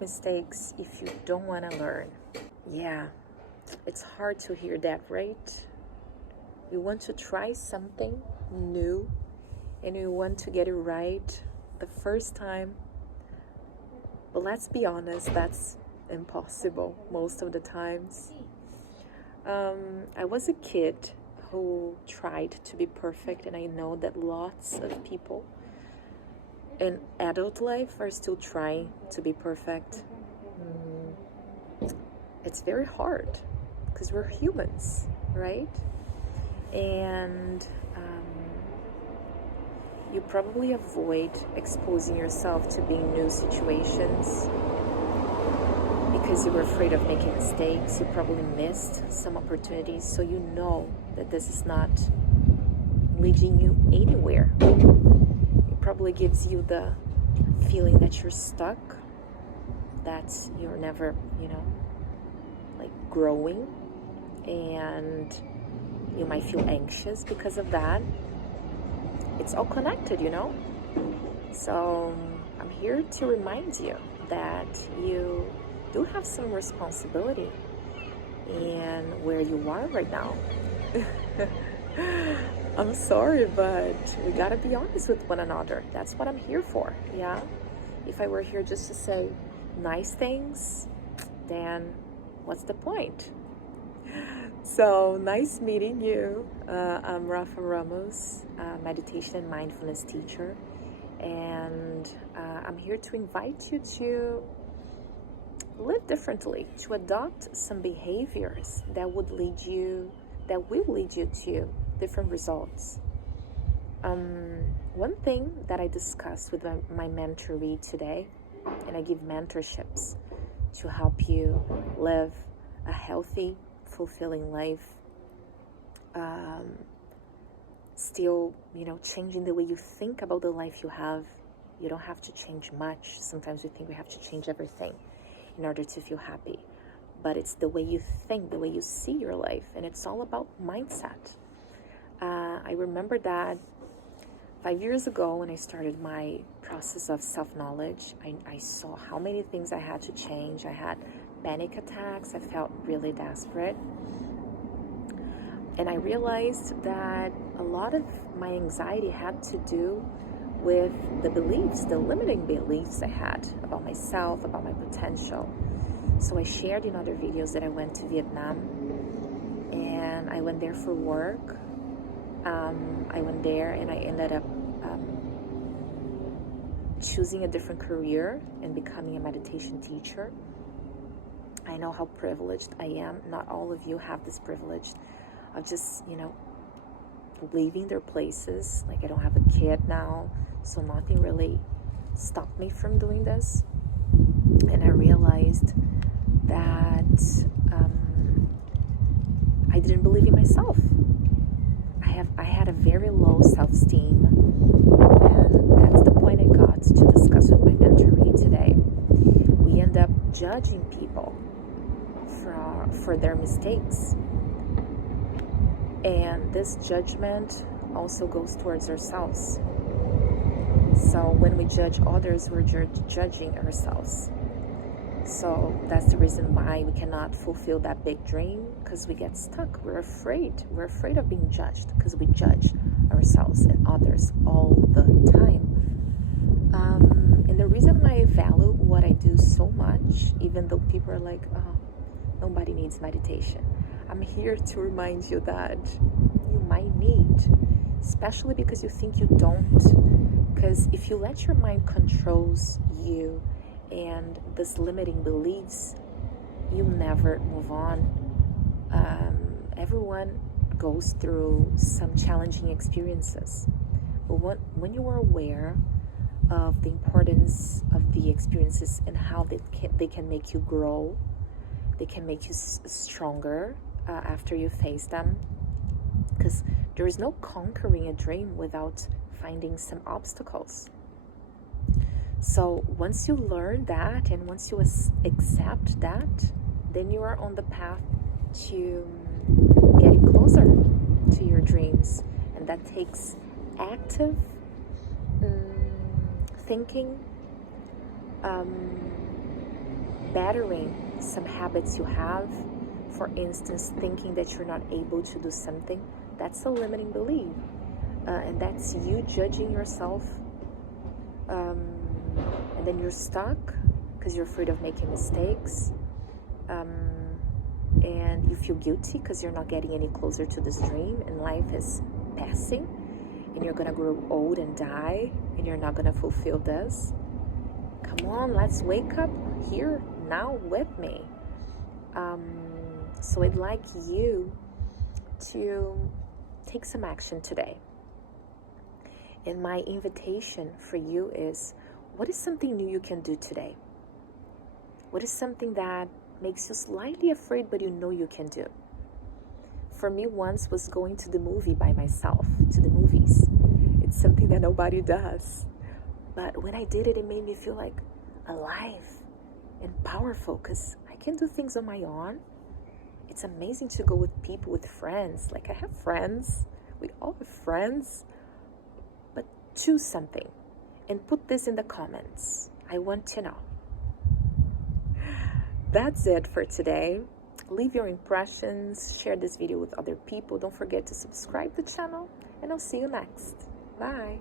mistakes if you don't want to learn. Yeah, it's hard to hear that, right? You want to try something new and you want to get it right the first time. But let's be honest, that's impossible most of the times. I was a kid who tried to be perfect, and I know that lots of people in adult life are still trying to be perfect. It's very hard because we're humans, right? And you probably avoid exposing yourself to being new situations because you were afraid of making mistakes. You probably missed some opportunities, so you know that this is not leading you anywhere. It probably gives you the feeling that you're stuck, that you're never, growing, and you might feel anxious because of that. It's all connected, So I'm here to remind you that you do have some responsibility in where you are right now. I'm sorry, but we gotta be honest with one another. That's what I'm here for, yeah? If I were here just to say nice things, then what's the point? So, nice meeting you. I'm Rafa Ramos, meditation and mindfulness teacher, and I'm here to invite you to live differently, to adopt some behaviors that will lead you to different results. One thing that I discussed with my mentoree today, and I give mentorships to help you live a healthy, fulfilling life, still, changing the way you think about the life you have. You don't have to change much. Sometimes we think we have to change everything in order to feel happy, but it's the way you think, the way you see your life, and it's all about mindset. I remember that 5 years ago when I started my process of self-knowledge, I saw how many things I had to change. I had panic attacks. I felt really desperate. And I realized that a lot of my anxiety had to do with the beliefs, the limiting beliefs I had about myself, about my potential. So I shared in other videos that I went to Vietnam, and I went there for work. I went there and I ended up choosing a different career and becoming a meditation teacher. I know how privileged I am. Not all of you have this privilege of just, leaving their places. Like, I don't have a kid now, so nothing really stopped me from doing this. And I realized that I didn't believe in myself. I had a very low self-esteem, and that's the point I got to discuss with my mentoree today. We end up judging people for their mistakes, and this judgment also goes towards ourselves. So when we judge others, we're judging ourselves. So that's the reason why we cannot fulfill that big dream, because we get stuck. We're afraid of being judged, because we judge ourselves and others all the time. And the reason why I value what I do so much, even though people are like, oh, nobody needs meditation, I'm here to remind you that you might need, especially because you think you don't. Because if you let your mind controls you and this limiting beliefs, you'll never move on. Everyone goes through some challenging experiences, but when you are aware of the importance of the experiences and how they can make you grow, they can make you stronger after you face them, because there is no conquering a dream without finding some obstacles. So once you learn that, and once you accept that, then you are on the path to getting closer to your dreams. And that takes active thinking, bettering some habits you have. For instance, thinking that you're not able to do something, that's a limiting belief. And that's you judging yourself. And then you're stuck because you're afraid of making mistakes. And you feel guilty because you're not getting any closer to this dream, and life is passing, and you're gonna grow old and die, and you're not gonna fulfill this. Come on, let's wake up here now with me. So I'd like you to take some action today. And my invitation for you is, what is something new you can do today? What is something that makes you slightly afraid, but you know you can do? For me, once was going to the movie by myself, to the movies. It's something that nobody does. But when I did it, it made me feel like alive and powerful, because I can do things on my own. It's amazing to go with people, with friends. Like, I have friends. We all have friends. But choose something and put this in the comments. I want to know. That's it for today. Leave your impressions, share this video with other people. Don't forget to subscribe to the channel, and I'll see you next. Bye.